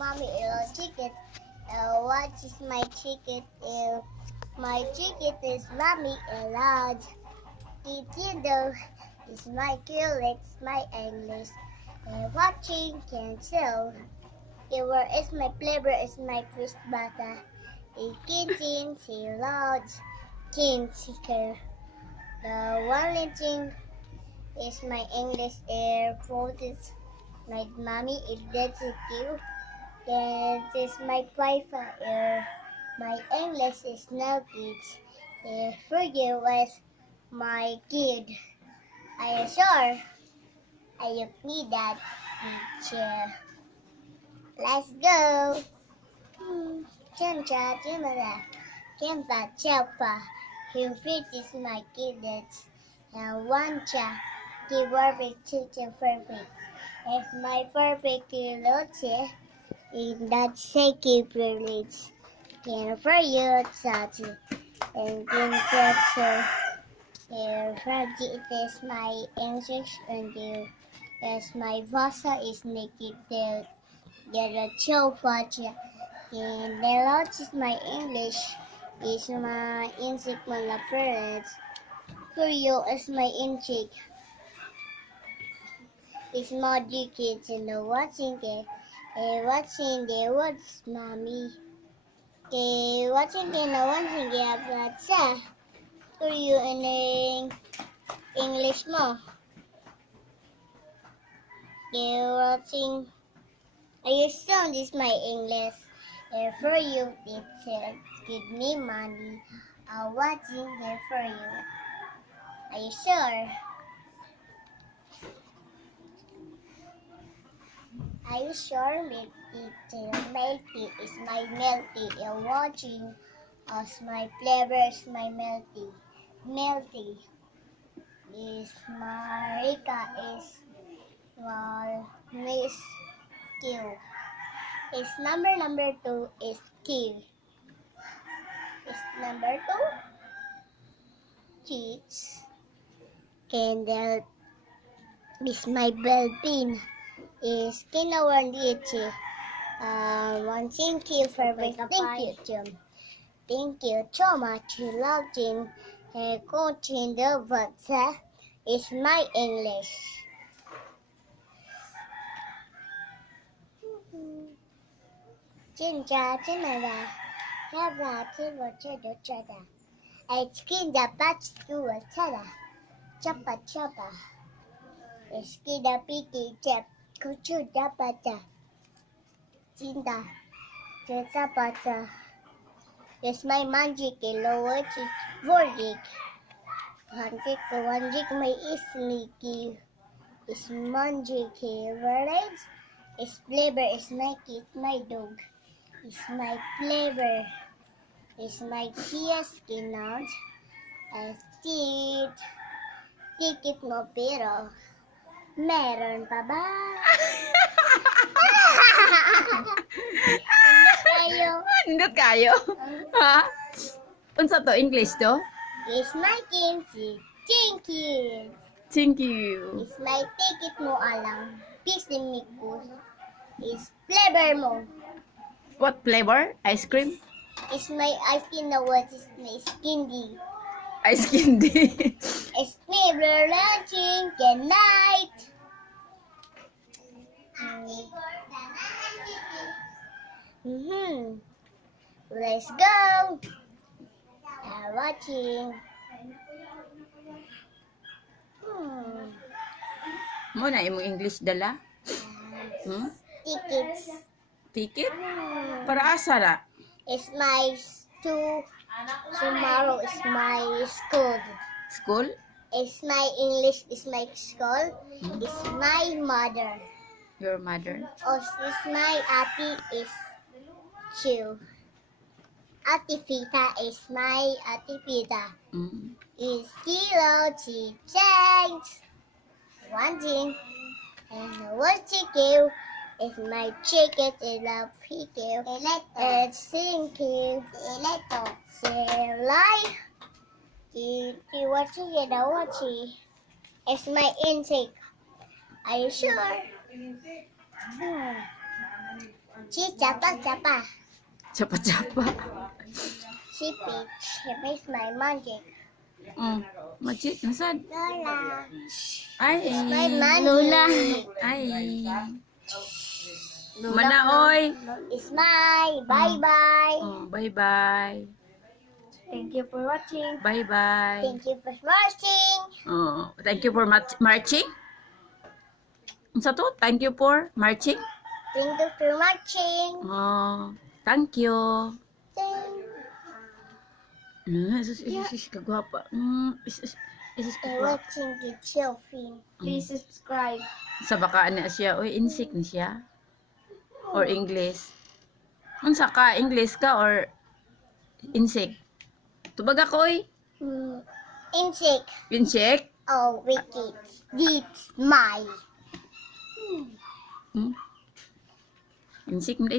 mommy a ticket. Uh, what is my ticket? Uh, my ticket is mommy a large. Nintendo is my girl, it's my English. Uh, watching cancel. The word is my flavor is my fish butter. The kitchen is large. King seeker. The one thing is my English air. My mommy is that's you. This is my Wi-Fi. My English is no good. Uh, for you was my kid. Are you sure? I don't need that teacher. Let's go. Kem và treo và Hiểu fit is my kids. And one cha. The perfect teacher perfect. If my perfect looks in that shaky privilege. Can for you, Tati. And can teacher. If it is my English and you. As my vasa is naked there. Get a chill budget. And the lot is my English. Is my insect my parents. For you is my insect. Is my kids in the watching it. Eh, watching the what's mommy. Eh, watching the no watching the but For you in the English mo. You watching. Are you sure this my English? Uh, for you, teacher, give me money. I'm watching here for you. Are you sure? You sure, my teacher? Melty is my melty. You're watching us. My flavor is my melty. Melty is Marika is well, Miss Q. Is number number two is Q. Is number two cheats. And uh, is my bell pin. Is kinawan lichi. Uh, one thank you for this. Thank you, Jim. Thank you so much. You loving uh, coaching the what's is my English. Xin chào, xin mời bà. Các bà xin vào chơi đồ chơi đà. Skin da bat school tada. Chapa chapa. Skin da piki chap. Kuchu da bata. Cinta. Bata. Yes, my magic lower is Vordic. Hantik wanjik may ismiki. Is magic verage. Is flavor is my kid, my dog. Is my flavor. Is my Kia skin out. I did. Ticket mo pero. Meron pa ba? Kayo. Indot kayo. Ha? Unsa to English to? Is my kimchi. Thank you. Thank you. Is my ticket mo alang. Peace ni Mikus. Is flavor mo. What flavor? Ice cream? Is my ice cream na what is my skindy. Ice candy. Is flavor lunching. Good night. Let's go. Uh, watching. Hmm. Mo na imong English dala? Hmm? Tickets. Ticket? Hmm. Para asa na? It's my to tomorrow is my school. School? It's my English is my school. It's my mother. Your mother? Oh, is my ati is Chu. Pita is my Pita. Mm. Is kilo chi change. One thing. And what chicken is my chicken in a pickle. And thank you. Say like. You, watching it, I watching. It's my intake. Are you sure? Hmm. Chapa chapa. Chapa-chapa. She beat. She makes my magic. Mm. Magic, nasaan? Lola. Ay. My magic. Ay. Manaoy. It's my. Bye bye. Oh, bye-bye. Thank you for watching. Bye-bye. Thank you for watching. Oh, thank you for marching. Unsa to? Thank you for marching. Thank you for watching. Oh, thank you. Thank Mm, isus, isus, isus, kagwapa. Mm, isus, isus, kagwapa. watching the children. Please subscribe. Sa baka na siya, oy, insik ni siya. Or English. Unsa ka, English ka or insik? Tubag ako, oy. Mm. Insect. Insik? Oh, wicked. It's my. Hmm? Insik mo